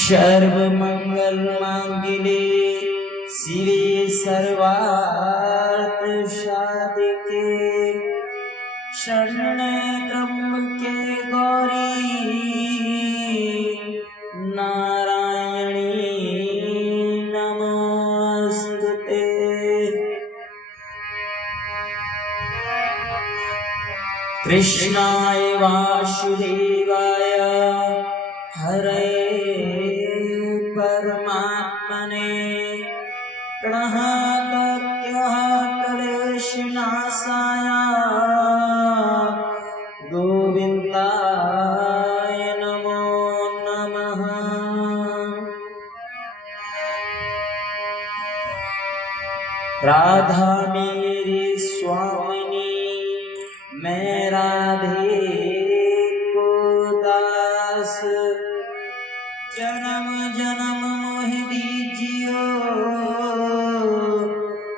सर्व मंगल मांगल्ये शिवे सर्वार्थ साधिके शरण्ये त्र्यंबके गौरी नारायणी नमोस्तुते। कृष्णाय वासुदेवाय हरे परमात्मने प्रणतत्यः क्लेशनाशाय गोविन्दाय नमो नमः। राधा मेरी स्वामिनी मैं राधे को दास जन्म जन्म मोहि दीजियो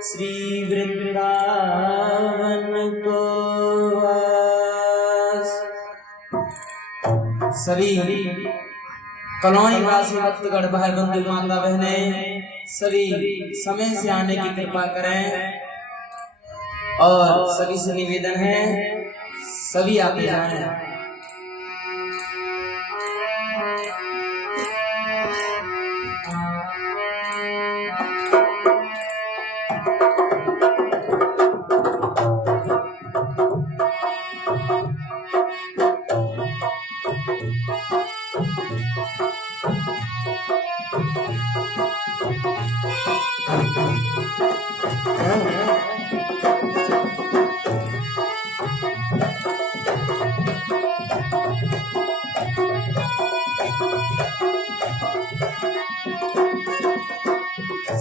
श्री वृंदावन को वास। सभी कलौई वासी भक्तगण भाई बंधु माता बहने सभी समय से आने की कृपा करें और सभी से निवेदन है सभी आते जाएं।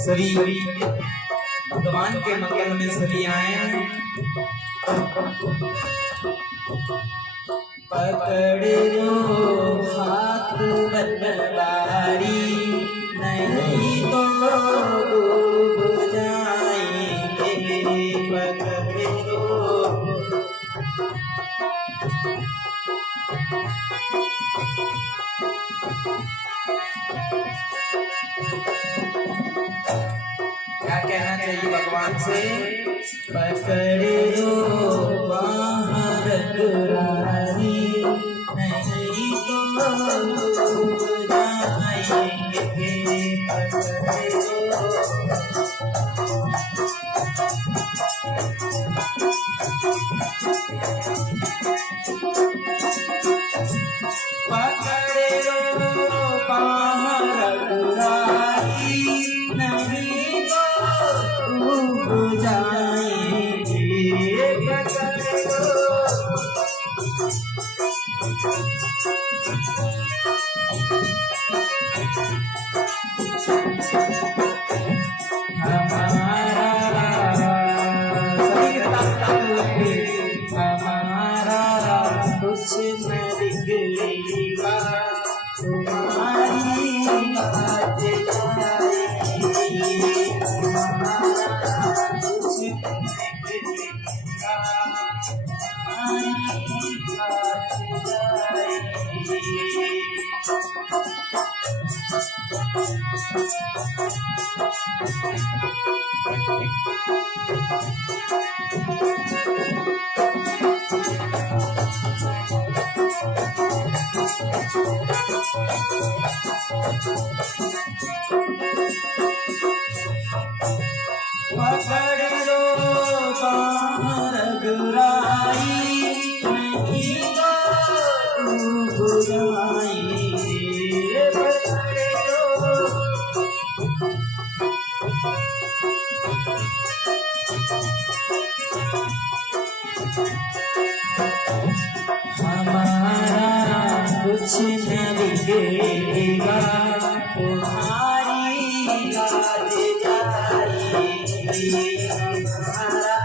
सभी भगवान के मंगल में सभी आए। पकड़ लो हाथ बटवारी नहीं तो डूब जाएंगे। पकड़ लो क्या कहना चाहिए भगवान से? पकड़ लो बाहर दुरारी नहीं तो डूब जाएंगे। पकड़ लो बाहर दुरारी नहीं तो डूब जाएंगे। पकड़ लो हमारा कुछ न बिगड़ेगा तुम्हारी बात जाएगी। हमारा कुछ न बिगड़ेगा तुम्हारी बात जाएगी। पकड़ लो बाहर दुराई नहीं तो डूब जाएंगे। पकड़ लो हमारा कुछ न बिगड़ेगा तुम्हारी याद जाएगी। हमारा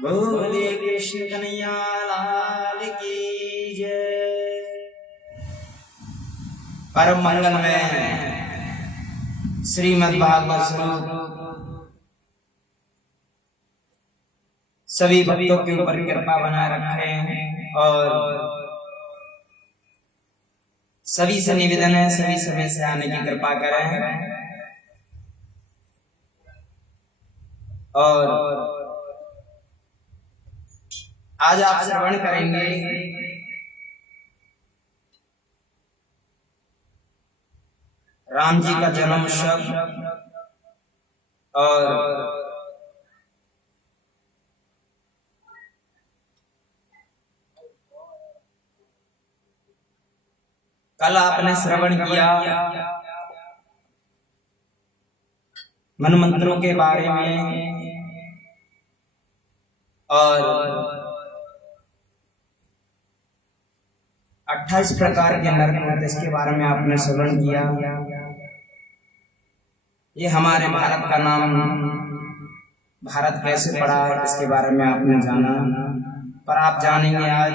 बोले कृष्ण कन्हैया लाल की जय। परम मंगल में श्रीमद् भागवत स्वरूप सभी भक्तों के ऊपर कृपा बनाए रखे और सभी से निवेदन है सभी समय से आने की कृपा करें। और आज आप श्रवण करेंगे राम जी का जन्म उत्सव और कल आपने श्रवण किया मन मंत्रों के बारे में और 28 प्रकार के नरक होते इसके बारे में आपने श्रवण किया। ये हमारे भारत का नाम भारत कैसे पड़ा है इसके बारे में आपने जाना। पर आप जानेंगे आज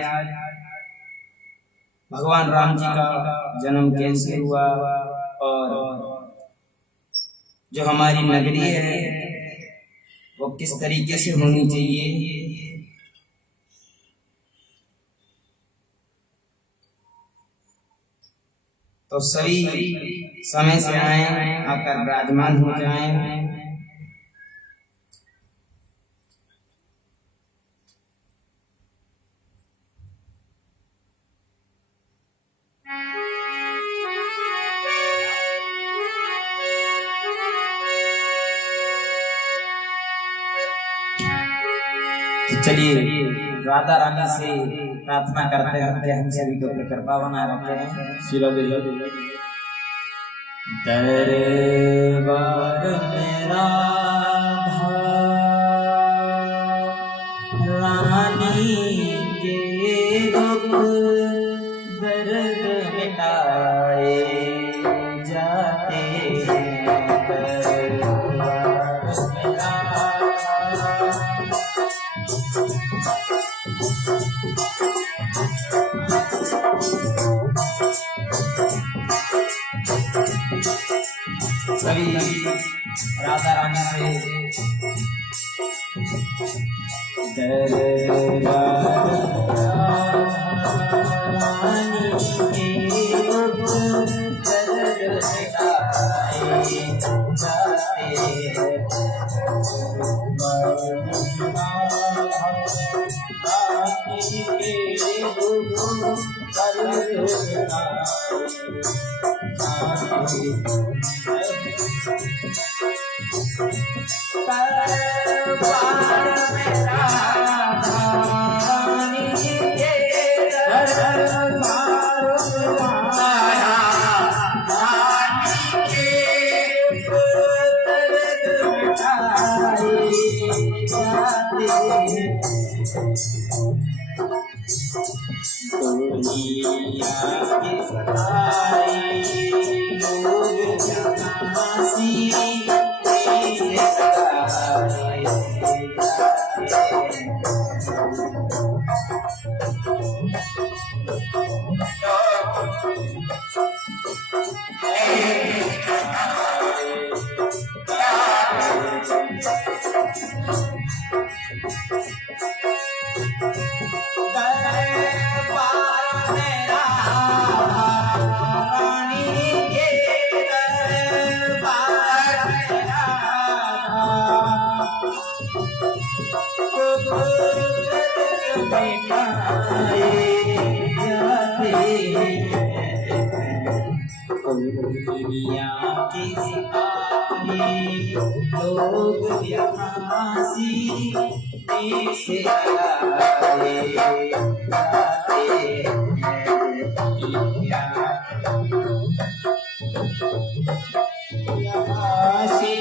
भगवान राम जी का जन्म कैसे हुआ और जो हमारी नगरी है वो किस तरीके से होनी चाहिए। तो सभी समय से आए आकर विराजमान हो जाएं। चलिए राधा रानी से प्रार्थना करते हैं कि हम सभी को कृपा बनाए रखे हैं। शिला दरबार में राधा रानी के दुख दर्द मिटाए जाते सभी राधा रानी से लोग यहाँ से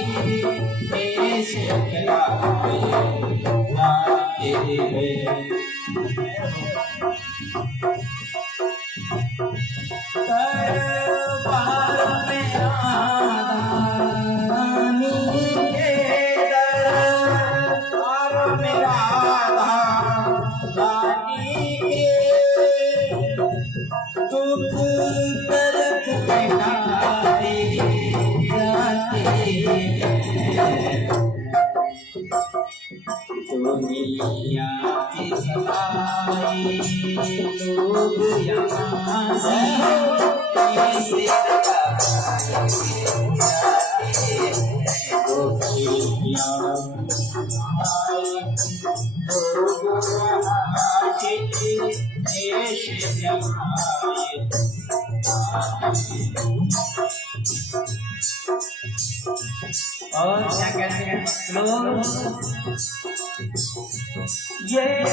दुनिया की सफाई लोग यहाँ से और क्या कहते हैं लोग ये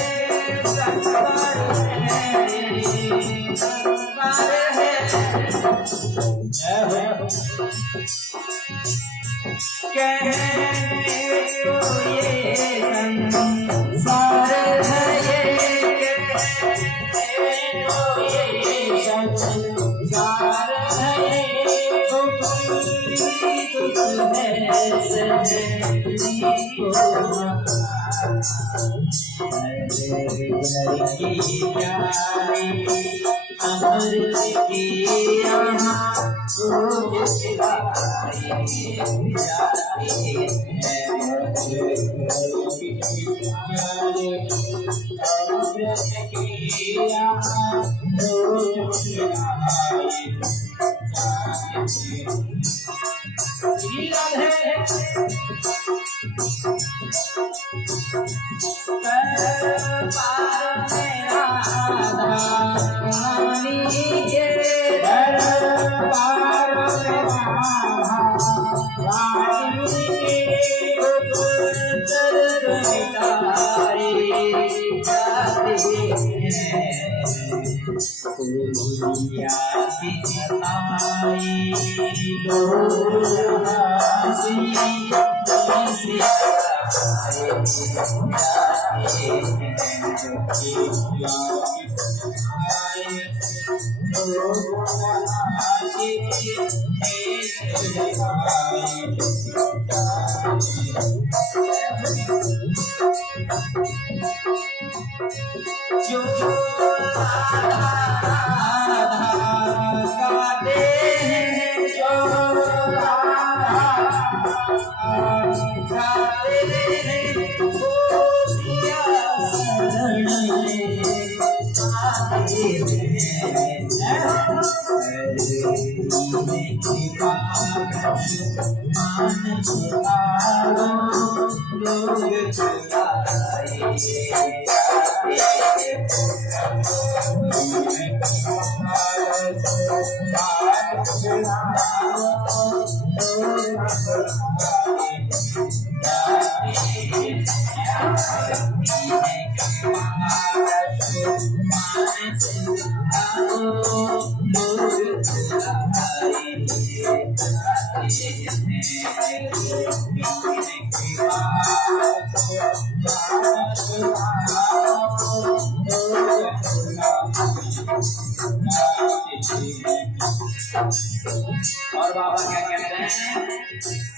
और बाबा क्या कहते हैं,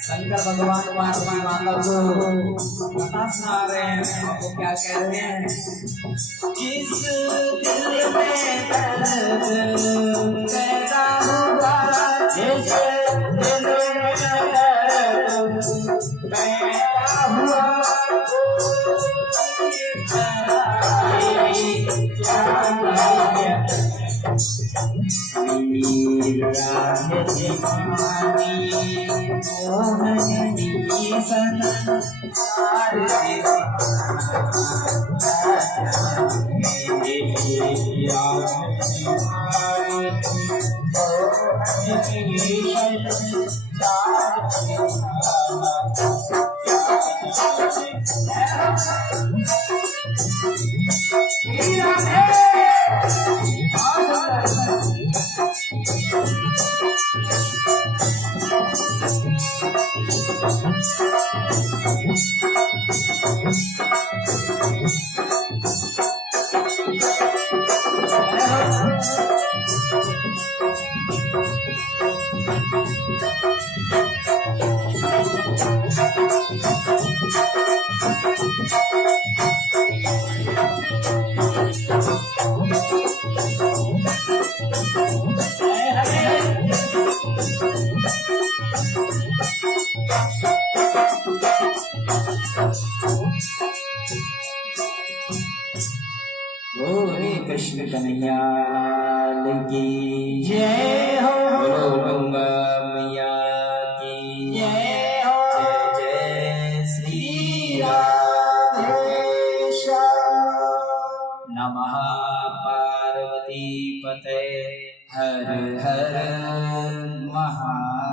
शंकर भगवान पार्वती माता को कथा सुना रहे हैं। वो क्या कह रहे हैं, जिस दिल में दर्द पैदा हुआ, जिस दिल में दर्द पैदा हुआ, कृष्ण कन्हैया की जय हो, बोलो गंगा मैया की जय हो, जय जय श्री राधेश्याम। नमः पार्वती पते हर हर महादेव।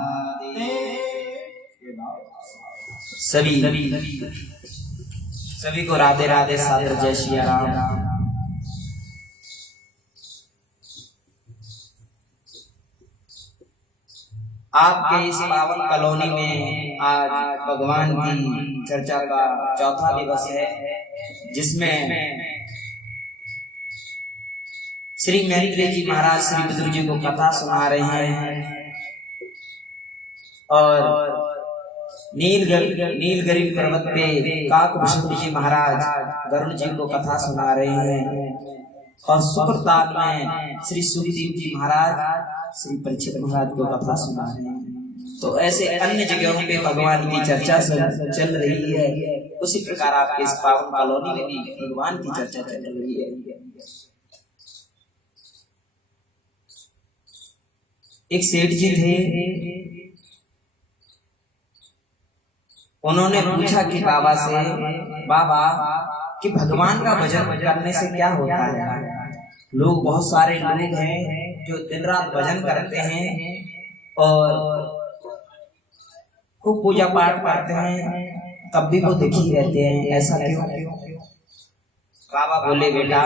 सभी को राधे राधे, सादर जय श्री राम। आपके इस पावन कॉलोनी में आज भगवान की चर्चा का चौथा दिवस है, जिसमें श्री मैत्रेय जी महाराज श्री विदुर जी को कथा सुना रहे हैं और नीलगिरी पर्वत पे काकभूषण जी महाराज गरुड़ जी को कथा सुना रहे हैं और सुप्रताप में श्री सुखदेव जी महाराज श्री परीक्षित महाराज को कथा सुना रहे हैं। तो ऐसे अन्य जगहों पे भगवान की चर्चा चल रही है, उसी प्रकार आपके इस पावन कॉलोनी में भी भगवान की चर्चा चल रही है। एक सेठ जी थे, उन्होंने पूछा कि बाबा से, बाबा कि भगवान का भजन करने से क्या होता है? लोग बहुत सारे लोग हैं जो दिन रात भजन करते हैं और खूब पूजा पाठ करते हैं, तब भी वो दुखी रहते हैं, ऐसा क्यों? बाबा बोले, बेटा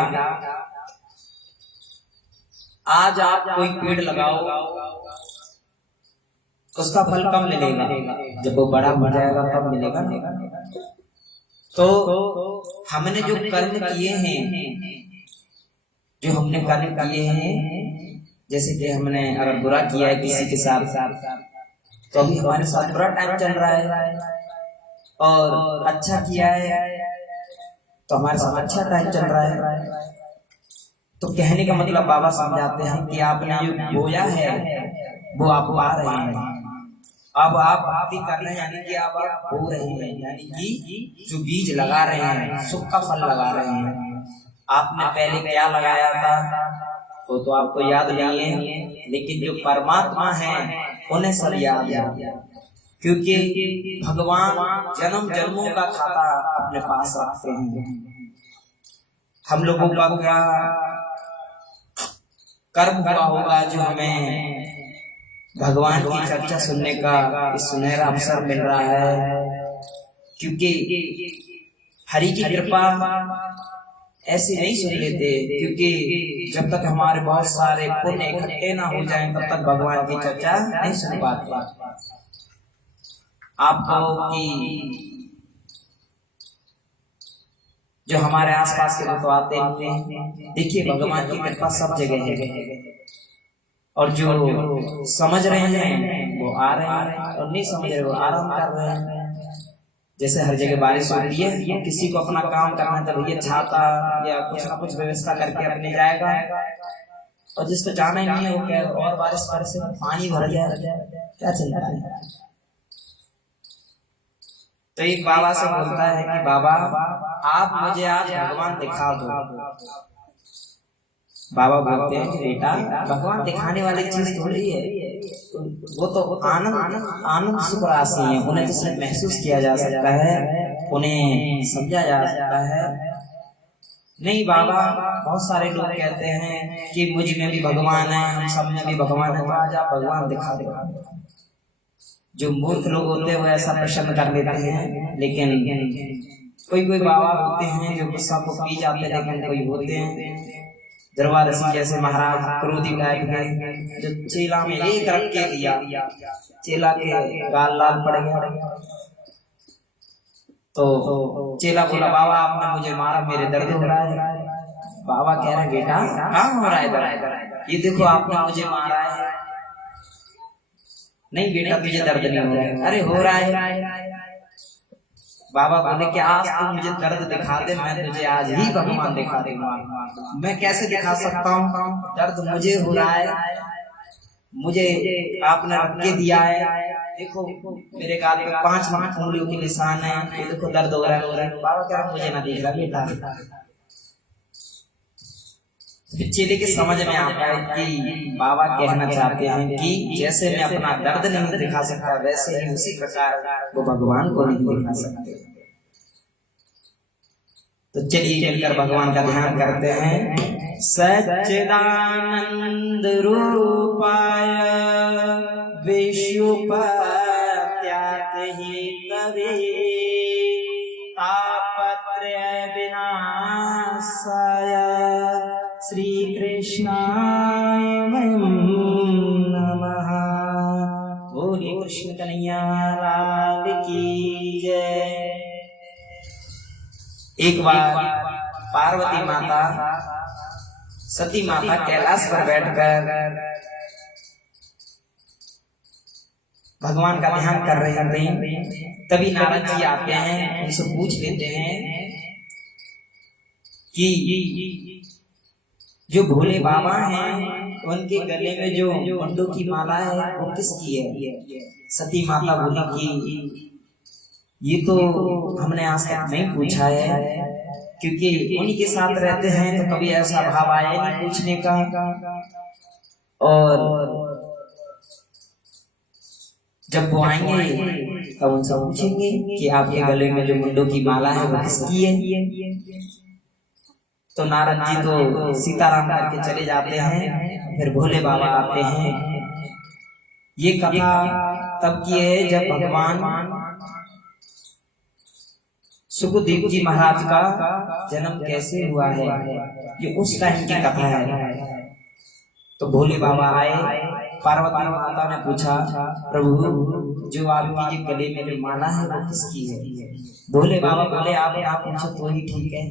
आज आप कोई पेड़ लगाओ, उसका फल कब मिलेगा? जब वो बड़ा हो जाएगा तब मिलेगा। तो हमने जो कर्म किए हैं, जैसे कि हमने अगर बुरा किया है किसी के साथ, तो अभी हमारे साथ बुरा टाइम चल रहा है, और अच्छा किया है तो हमारे साथ अच्छा टाइम चल रहा है। तो कहने का मतलब बाबा समझाते हैं कि आपने जो बोया है वो आप पा रहे हैं, अब आप भी कर रहे हैं, यानी कि आप बो रहे हैं, यानी कि जो बीज लगा रहे हैं सुख का फल लगा रहे हैं। आपने पहले क्या लगाया था वो तो आपको याद नहीं है, लेकिन जो परमात्मा है उन्हें सब याद है, क्योंकि भगवान जन्म जन्मों का खाता अपने पास रखते हैं। हम लोगों का क्या कर्म हुआ होगा जो हमें भगवान की चर्चा सुनने का सुनहरा अवसर मिल रहा है, क्योंकि हरि की कृपा ऐसे नहीं सुन लेते, क्योंकि जब तक हमारे बहुत सारे पुण्य इकट्ठे ना हो जाएं तब तक भगवान की चर्चा नहीं सुन पाते। आपको कि जो हमारे आसपास के लोग आते हैं, देखिए भगवान की कृपा सब जगह है, और जो समझ रहे हैं वो आ रहे हैं, और नहीं समझ रहे वो आराम कर रहे हैं। जैसे हर जगह बारिश होती है, किसी को अपना काम करना है तो भैया छाता या कुछ ना कुछ व्यवस्था करके अपने जाएगा, और जिसको जाना ही नहीं है वो क्या, और बारिश से पानी भर जाए, क्या चलता है। तो एक बाबा से बोलता है कि बाबा आप मुझे आज भगवान दिखा दो। बाबा बोलते हैं कि बेटा भगवान दिखाने वाली चीज थोड़ी है, वो तो आनंद सुख राशि है, उन्हें तो सिर्फ महसूस किया जा सकता है, उन्हें समझा जा सकता है। नहीं बाबा, बहुत सारे लोग कहते हैं कि मुझ में भी भगवान है, हम सब में भी भगवान है, तो आज आप भगवान दिखा दो। जो मूर्ख लोग होते हैं वो ऐसा प्रश्न कर लेते हैं, लेकिन कोई बाबा होते हैं जो गुस्सा को पी जाते हैं, लेकिन कोई होते हैं दरबार ऋषि जैसे महाराज क्रोधी टाइप के, जो चेला में एक रख के दिया, चेला के गाल लाल पड़ गया, तो चेला बोला बाबा आपने मुझे मारा, मेरे दर्द हो रहा है। बाबा कह रहे बेटा कहाँ हो रहा है दर्द, ये देखो आपने मुझे मारा है। नहीं बेटा तुझे दर्द नहीं हो रहा है। अरे हो रहा है। बाबा बोले कि आज तू मुझे दर्द दिखा दे, मैं तुझे आज ही भगवान दिखा दूंगा। मैं कैसे दिखा सकता हूँ, दर्द मुझे हो रहा है, मुझे आपने रख के दिया है, देखो मेरे गाल पे 5 उंगलियों के निशान है, ये देखो दर्द हो रहा है। बाबा कह रहा मुझे ना दिख रहा बेटा। चेले के समझ में आता है कि बाबा कहना चाहते हैं कि जैसे मैं अपना दर्द नहीं दिखा सकता, वैसे ही उसी प्रकार वो भगवान को नहीं दिखा सकते। तो चलिए मिलकर भगवान का ध्यान करते हैं। सच्चिदानंद रूपाय विश्वोपत्याहि कवे तापत्रय विनाशाय श्री कृष्णाय नमः। बोलिए कृष्ण कन्हैया लाल की जय। एक बार पार्वती माता सती माता कैलाश पर बैठकर भगवान का ध्यान कर रहे थे। तभी नारद जी आते हैं, उनसे पूछ लेते हैं कि जो भोले बाबा हैं उनके गले में जो मुंडों की माला है वो किसकी है। सती माता बोली कि ये तो हमने आज तक नहीं पूछा है, क्योंकि उन्हीं के साथ रहते हैं तो कभी ऐसा भाव आया नहीं पूछने का। और जब वो आएंगे तब उनसे पूछेंगे कि आपके गले में जो मुंडों की माला है वो किसकी है। तो नारद जी तो सीताराम करके चले जाते हैं, फिर भोले बाबा आते हैं। ये कथा तब की है जब भगवान सुखदेव जी महाराज का जन्म कैसे हुआ है, ये उस टाइम की कथा है। तो भोले बाबा आए, पार्वती माता ने पूछा प्रभु जो आपकी ये गले में जो माला है वो किसकी है। भोले बाबा बोले आप पूछो तो ही ठीक है,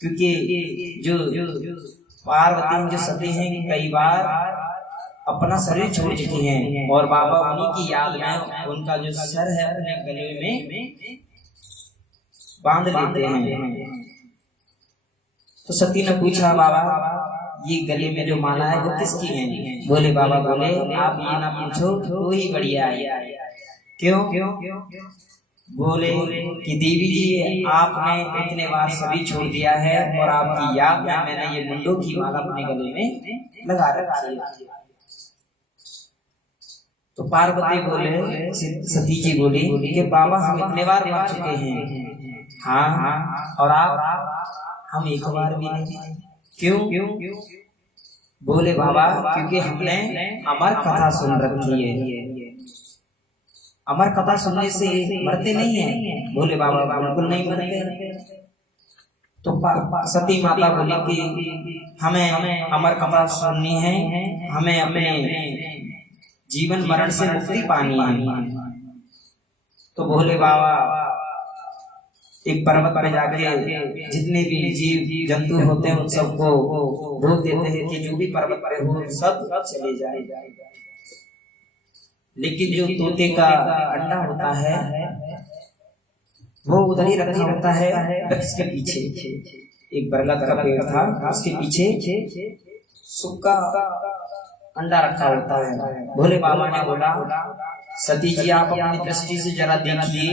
क्योंकि जो पार्वती जो सती हैं कई बार अपना शरीर छोड़ चुकी हैं, और बाबा उन्हीं की याद में उनका जो सर है अपने गले में बांध लेते हैं। तो सती ने पूछा बाबा ये गले में जो माला है वो किसकी है। बोले बाबा बोले आप ये ना पूछो तो ही बढ़िया है। क्यों? बोले कि देवी जी आपने इतने बार सभी छोड़ दिया है, और आपकी याद में मैंने ये मुंडों की माला अपने गले में लगा रखी है। तो पार्वती बोले, सती जी बोली कि बाबा हम इतने बार मर चुके हैं। हाँ और आप? हम एक बार भी नहीं। क्यों? बोले बाबा क्योंकि हमने अमर कथा सुन रखी है। अमर कथा सुनने से मरते नहीं है। बोले बाबा बिल्कुल नहीं मरते। तो सती माता बोली कि हमें अमर कथा सुननी है, हमें अपने जीवन मरण से मुक्ति पानी है। तो भोले बाबा एक पर्वत पर जाके जितने भी जीव जंतु होते हैं उन सबको बोल देते हैं कि जो भी पर्वत पर हो सब चले जाए। लेकिन जो तोते का अंडा होता है वो उधर ही रखा होता है वृक्ष के पीछे। एक बरगद का पेड़ था, उसके पीछे सूखा अंडा रखा होता है। भोले बाबा ने बोला, सती जी आप अपनी दृष्टि से जरा देखिए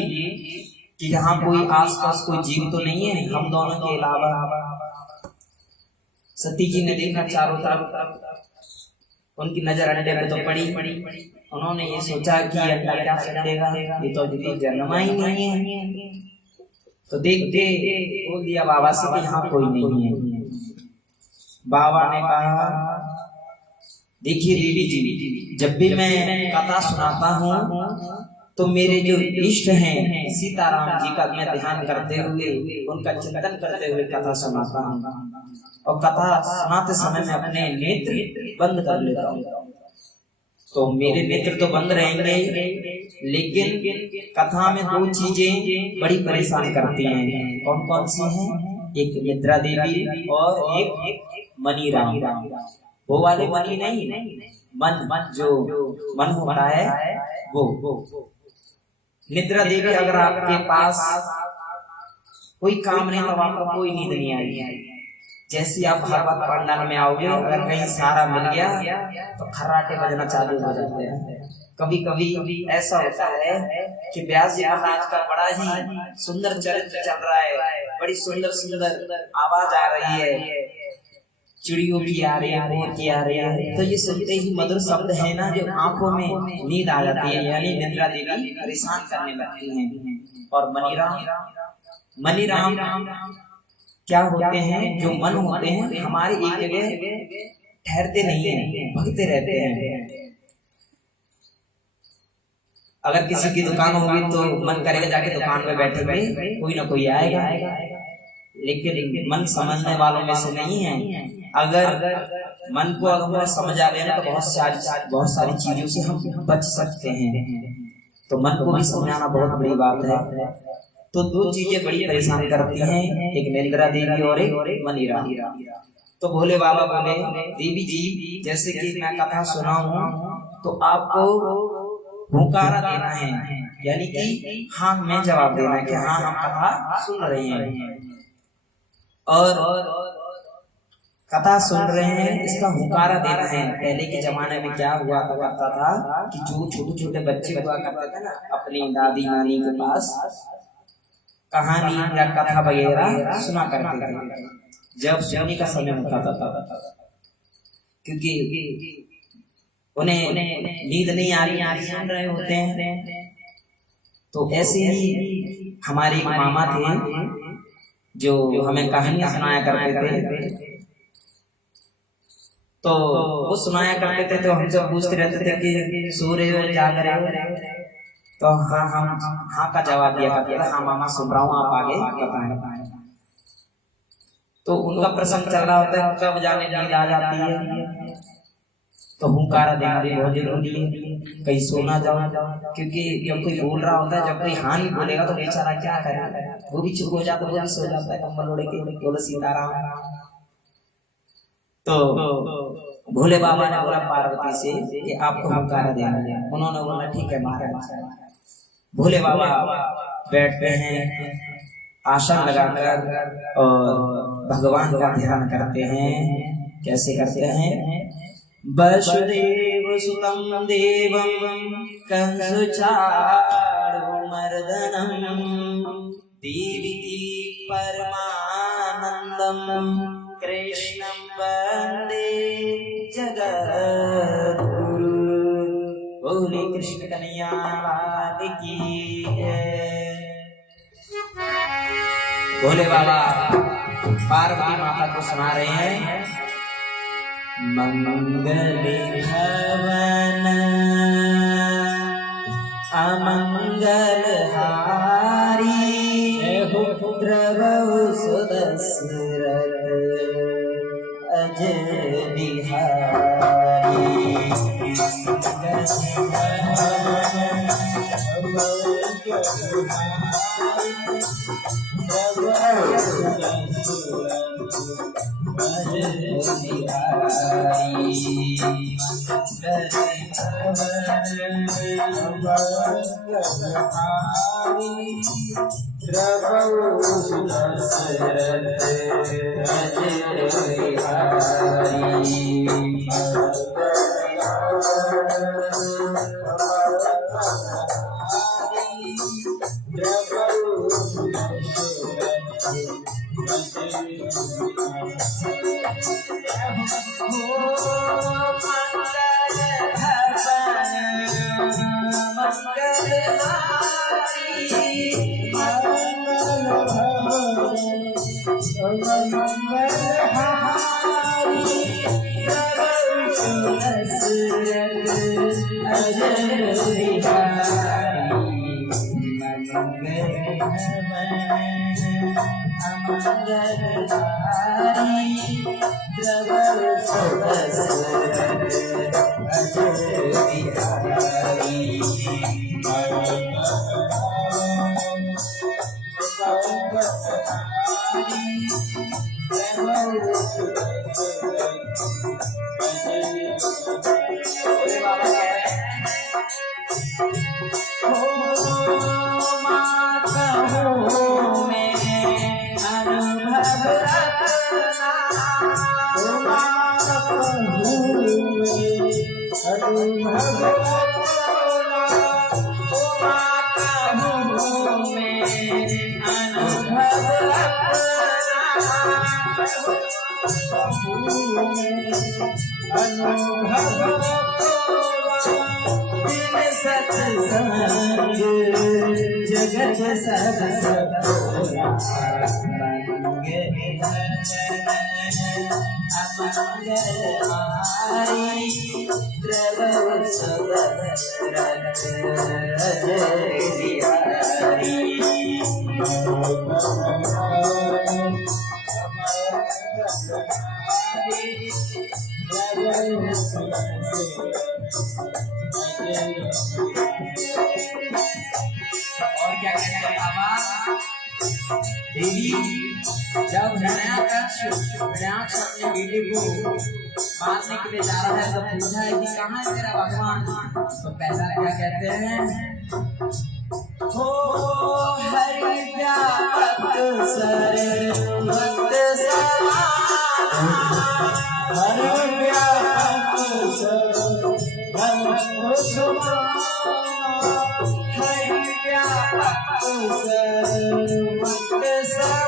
कि यहाँ कोई आसपास कोई जीव तो नहीं है हम दोनों के अलावा। सती जी ने देखा चारों तरफ, उनकी नजर अंडे पे तो पड़ी। उन्होंने ये सोचा कि अंडा क्या चलेगा, ये तो अभी जन्मा ही नहीं है। तो देखते बोल दिया बाबा से कि यहाँ कोई नहीं है। बाबा ने कहा, देखिए देवी जी, जब भी मैं कथा सुनाता हूँ तो मेरे जो इष्ट हैं सीताराम जी का मैं ध्यान करते हुए उनका चिंतन करते हुए कथा सुनाता हूँ। और कथा सुनाते समय मैं अपने नेत्र बंद कर लेता हूँ। तो मेरे नेत्र तो बंद रहेंगे, लेकिन कथा में दो चीजें बड़ी परेशान करती हैं। कौन कौन सी हैं? एक निद्रा देवी और एक मनी राम। वो वाले मनी नहीं, मन जो मन होता है वो। निद्रा देवी अगर आपके पास कोई काम नहीं तो आपको कोई नींद नहीं आएगी। जैसे आप भगवत पंडाल में आओगे, अगर कहीं सारा मिल गया तो खर्राटे बजना चालू हो जाते हैं। कभी कभी ऐसा होता है कि व्यास जी महाराज का बड़ा ही सुंदर चरित्र चल रहा है, बड़ी सुंदर सुंदर आवाज आ रही है, चिड़ियों की आ रही है, मोर की आ रही है, तो ये सुनते ही मधुर शब्द है ना, जो आंखों में नींद आ जाती है, यानी निद्रा देवी परेशान करने लगती हैं। और मनीराम क्या होते हैं? जो मन होते हैं हमारे एक जगह ठहरते नहीं है, भगते रहते हैं। अगर किसी की दुकान होगी तो मन करेगा जाके दुकान में बैठेंगे, कोई ना कोई आएगा, लेकिन मन समझने वालों में से नहीं है। अगर मन को अगर समझ आ गया तो बहुत सारी चीजों से हम बच सकते हैं। तो मन को भी समझाना बहुत बड़ी बात है। तो दो चीजें बड़ी परेशान करती हैं, एक निद्रा देवी और एक मनीरा। तो भोले बाबा बोले, देवी जी जैसे कि मैं कथा सुनाऊं तो आपको हुंकारा देना है, यानी कि हाँ मैं जवाब देना है कि हाँ हम कथा सुन रहे हैं। और कथा सुन रहे हैं इसका हुंकारा देना है। पहले के जमाने में क्या हुआ करता था कि जो छोटे छोटे बच्चे हुआ करते थे ना, अपनी दादी नानी के पास कहानी या कथा वगैरह सुना करते थे जब सोने का समय होता था, क्योंकि उन्हें नींद नहीं आ रही, सुन रहे होते हैं। तो ऐसे ही हमारे मामा थे जो हमें कहानियां सुनाया करते थे। तो वो सुनाया करते थे तो हमसे पूछते रहते थे कि सो रहे हो, जाग रहे हो? तो हाँ हम हाँ का जवाब दिया करते थे, हाँ मामा सुन रहा हूँ, आप आगे बताएं। तो उनका प्रसंग चल रहा होता है, कब जाने नींद आ जाती है। तो हुंकारा देना भी बहुत जरूरी है, कहीं सो ना जाओ, क्योंकि जब कोई बोल रहा होता है, जब कोई हाँ नहीं बोलेगा तो बेचारा क्या करेगा, वो भी चुप हो जाता है, वो भी सो जाता है कंबल ओढ़ के, बोले सीताराम। तो भोले बाबा ने बोला पार्वती से कि आपको हुंकारा देना है। उन्होंने बोला ठीक है महाराज। भोले बाबा बैठते हैं आसन लगाकर और भगवान का ध्यान करते हैं। कैसे करते हैं? वसुदेव सुतं देवं कंसचाणूरमर्दनं देवकी परमानंदं कृष्णं वंदे जगद्गुरु। बोले कृष्ण कन्हैया लाल की जय। भोले बाबा पार्वती माता को सुना रहे हैं, मंगल भवन अमंगल हारी प्रभु सुदशरथ अजय बिहारी। जगत सब देवी जब हिरण्याक्ष अपने बेटे को मारने के लिए जा रहा है तो पूछा है कि कहाँ है तेरा भगवान। तो पहला क्या कहते हैं, हो हरि व्यापक सर्वत्र समाना, हरि व्यापक सर्वत्र समाना, हरि व्यापक सर्वत्र समाना,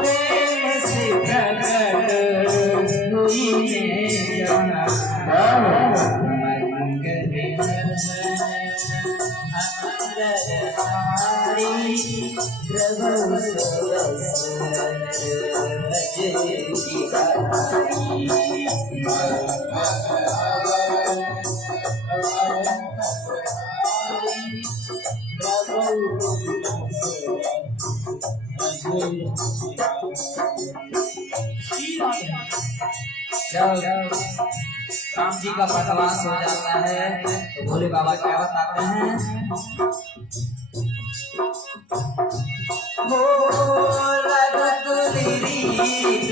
प्रेम से प्रकट हुई जब राम जी का वनवास हो जाता है तो भोले बाबा क्या बताते हैं, हो रघुकुल रीत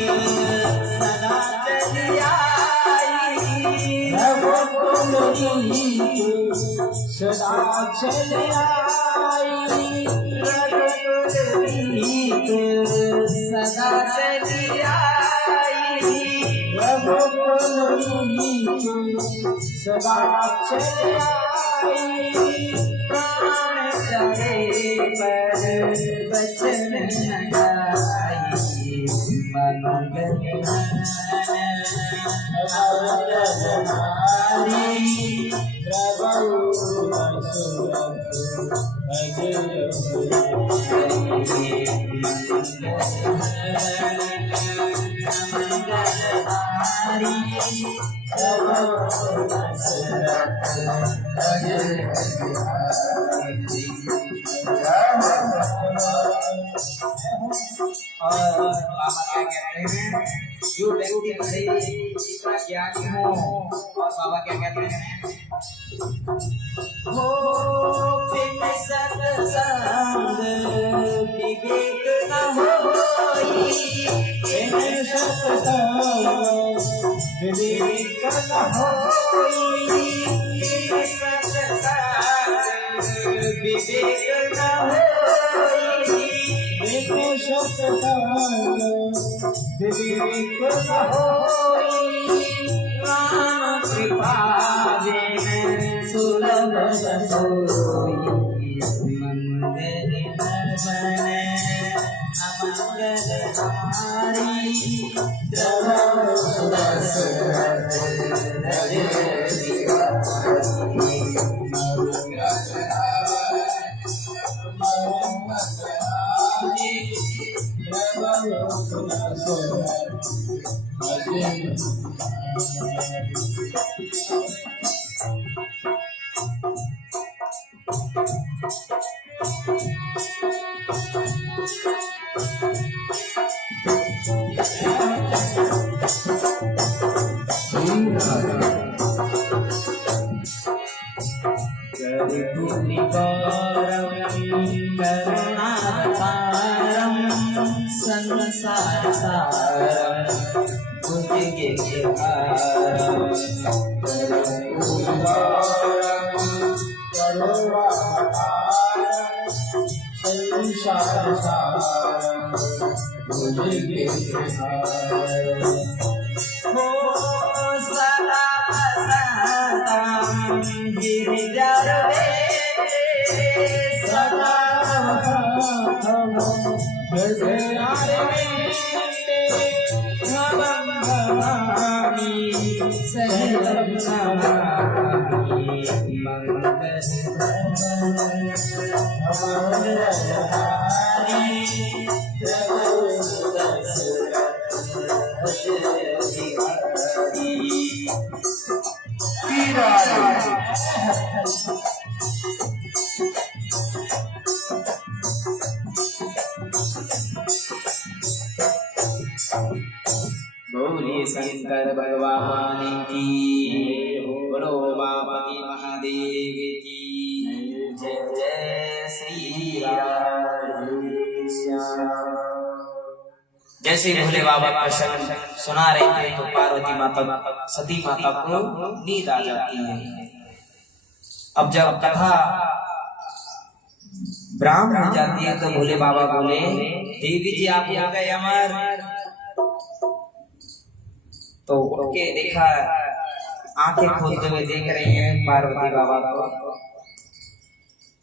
सदा चली आई, रघुकुल रीत सदा चली आई, रघुकुल रीत सदा चली आई, रघुकुल रीत सदा चली आई, प्राण चले पर बचन न गाई, मंगल और बाबा क्या कहते हैं, जो व्यक्ति भले इतना ज्ञानी हो, और बाबा क्या कहते हैं, हो बिन सत्संग विवेक न होई, बिन सत्संग विवेक न होई, बिन सत्संग विवेक न होई, बिन सत्संग विवेक न होई, राम कृपा बिन सुलभ सोई, मंगल भवन अमंगल हारी, द्रव सुरस संसार भुजगे बोलिए शंकर भगवान की, बोलो उमापति महादेव की जय। जय श्री राम। जैसे भोले बाबा प्रसंग सुना रहे थे तो पार्वती माता सती माता को नींद आ जाती है। अब जब कथा ब्राह्मण हो जाती है तो भोले बाबा बोले, देवी जी आप हो गए अमर। तो उनके देखा, आंखें खोलते हुए देख रही हैं पार्वती बाबा को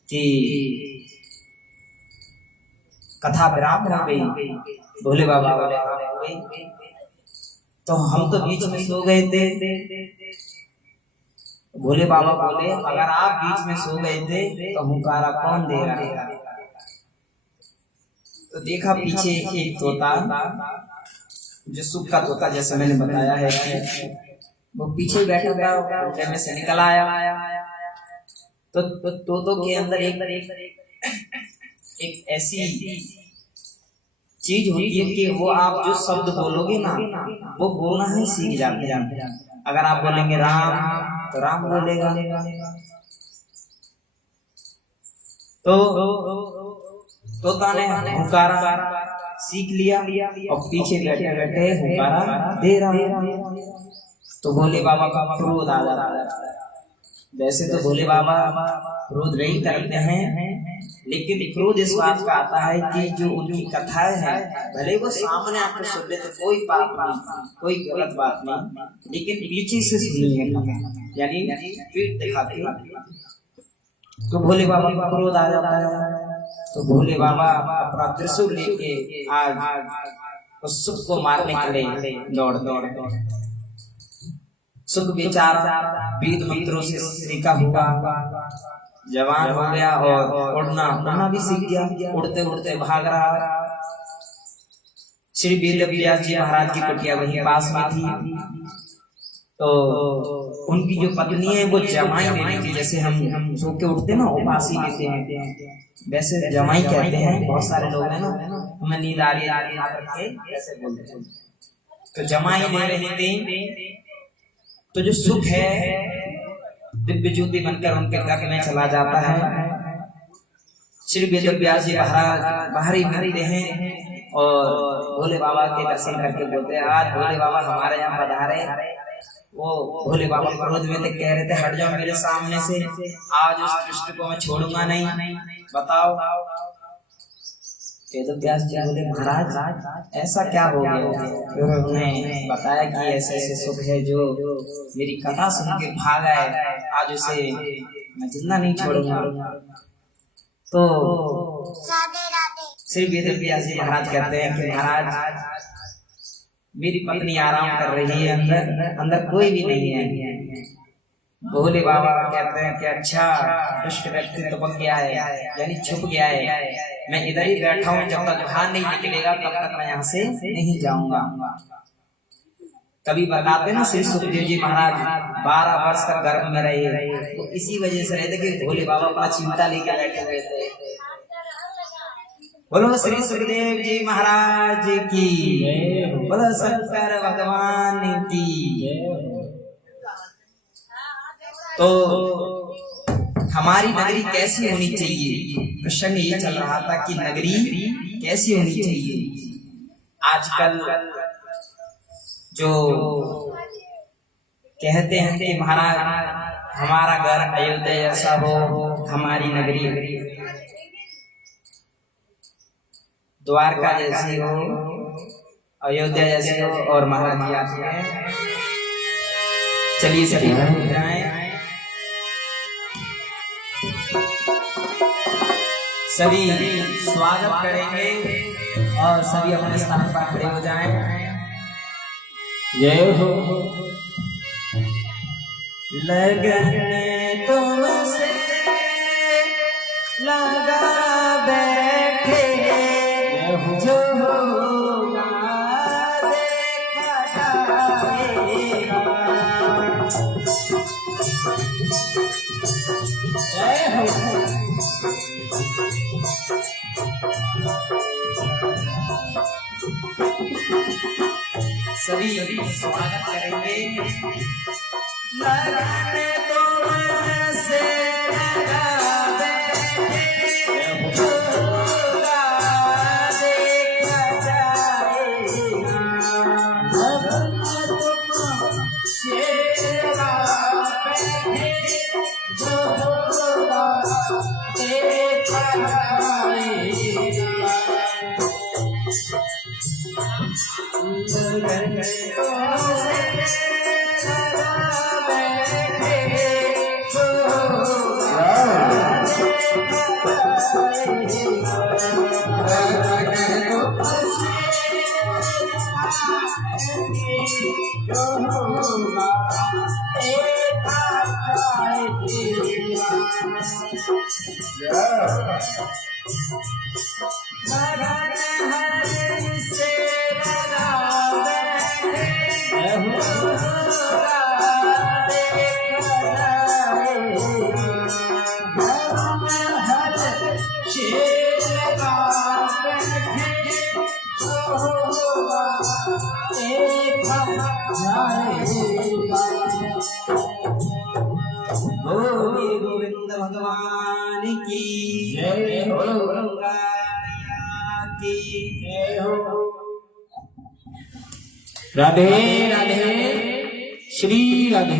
कि कथा विराम हो गई। भोले बाबा बोले हाँ हो गई। तो हम तो बीच में सो गए थे। भोले बाबा बोले अगर आप बीच में सो गए थे तो हुंकारा कौन दे रहा है? तो देखा पीछे एक तोता, जो सुख का तोता जैसे मैंने बताया है कि वो पीछे बैठा था, पिंजरे में से निकल आया। तो तोतों के अंदर एक ऐसी चीज होती है कि वो आप जो शब्द बोलोगे ना वो बोलना ही सीख जाते हैं। अगर आप बोलेंगे राम तो राम बोलेगा। तो तोता ने हुंकारा सीख लिया और पीछे बैठे बैठे हुंकारा दे रहा। तो भोले बाबा का क्रोध आ जाता है। वैसे तो भोले बाबा क्रोध नहीं करते हैं, लेकिन क्रोध इस बात का आता है कि जो उनकी कथाएं हैं भले वो सामने आपको सुन ले तो कोई पाप नहीं, कोई गलत बात नहीं, लेकिन पीछे से सुनिए यानी पीठ दिखाते। तो भोले बाबा का क्रोध आ जाता है। तो भोले बाबा अपना त्रिशूल लेके आज उस सुख को मारने के लिए दौड़। सुख बेचारा वेद मंत्रों से सीखा हुआ जवान हो गया और उड़ना भी सीख गया। उड़ते उड़ते भाग रहा। श्री वेद व्यास जी महाराज की कुटिया वहीं पास में थी। तो उनकी जो पत्नी है वो जमाई लेने की, जैसे हम सो के उठते ना उपासी लेते हैं, वैसे जमाई कहते हैं। बहुत सारे लोग हैं ना, हमें नींद आ रही है ऐसे बोलते हैं। तो जमाई ले रही थी, तो जो सुख है दिव्य ज्योति बनकर उनके घर में चला जाता है। श्री वेद व्यास जी महाराज बाहर ही मिलते हैं और भोले बाबा के दर्शन करके बोलते हैं, आज भोले बाबा हमारे यहाँ पधारे। वो भोले बाबा क्रोध में कह रहे थे, हट जाओ मेरे सामने से, आज उस कृष्ण को मैं छोड़ूंगा नहीं। बताओ। वेद व्यास जी बोले, महाराज ऐसा क्या हो गया? फिर उन्हें बताया कि ऐसे ऐसे सुख है जो मेरी कथा सुन के भाग आए, आज उसे मैं जिंदा नहीं छोड़ूंगा। तो श्री वेद व्यास जी महाराज कहते हैं कि महाराज मेरी पत्नी आराम कर रही है, अंदर कोई भी नहीं है। भोले बाबा कहते हैं कि अच्छा, दुष्ट व्यक्ति तो पक गया है, यानी छुप गया है, मैं इधर ही बैठा हूँ, जब तक बाहर नहीं निकलेगा तब तक मैं यहाँ से नहीं जाऊंगा। कभी बताते ना श्री सुखदेव जी महाराज 12 वर्ष का गर्भ में रहे, तो इसी वजह से रहते कि भोले बाबा अपना चिंता लेकर बैठे हुए थे। बोलो श्री सुखदेव जी महाराज की, बोलो शंकर भगवान की। तो हमारी नगरी कैसी होनी चाहिए? प्रश्न ये चल रहा था कि नगरी कैसी होनी चाहिए। आजकल जो कहते हैं कि महाराज हमारा घर अयोध्या जैसा हो, हमारी नगरी द्वारका जैसी हो, अयोध्या जैसी हो, और महाराज जी आते हैं। चलिए सभी हो जाए, सभी स्वागत करेंगे और सभी अपने स्थान पर खड़े हो जाएं। जय हो। लगन तुमसे लगा बैठे, जो होगा देखा जाएगा। जय हो। सभी स्वागत करेंगे। लगन तुमसे लगा बैठे, जो होगा देखा जाएगा। लगन तुमसे लगा बैठे, जो होगा देखा जाएगा। गोविंद भगवान की जय हो, गंगा की जय हो। राधे राधे, श्री राधे।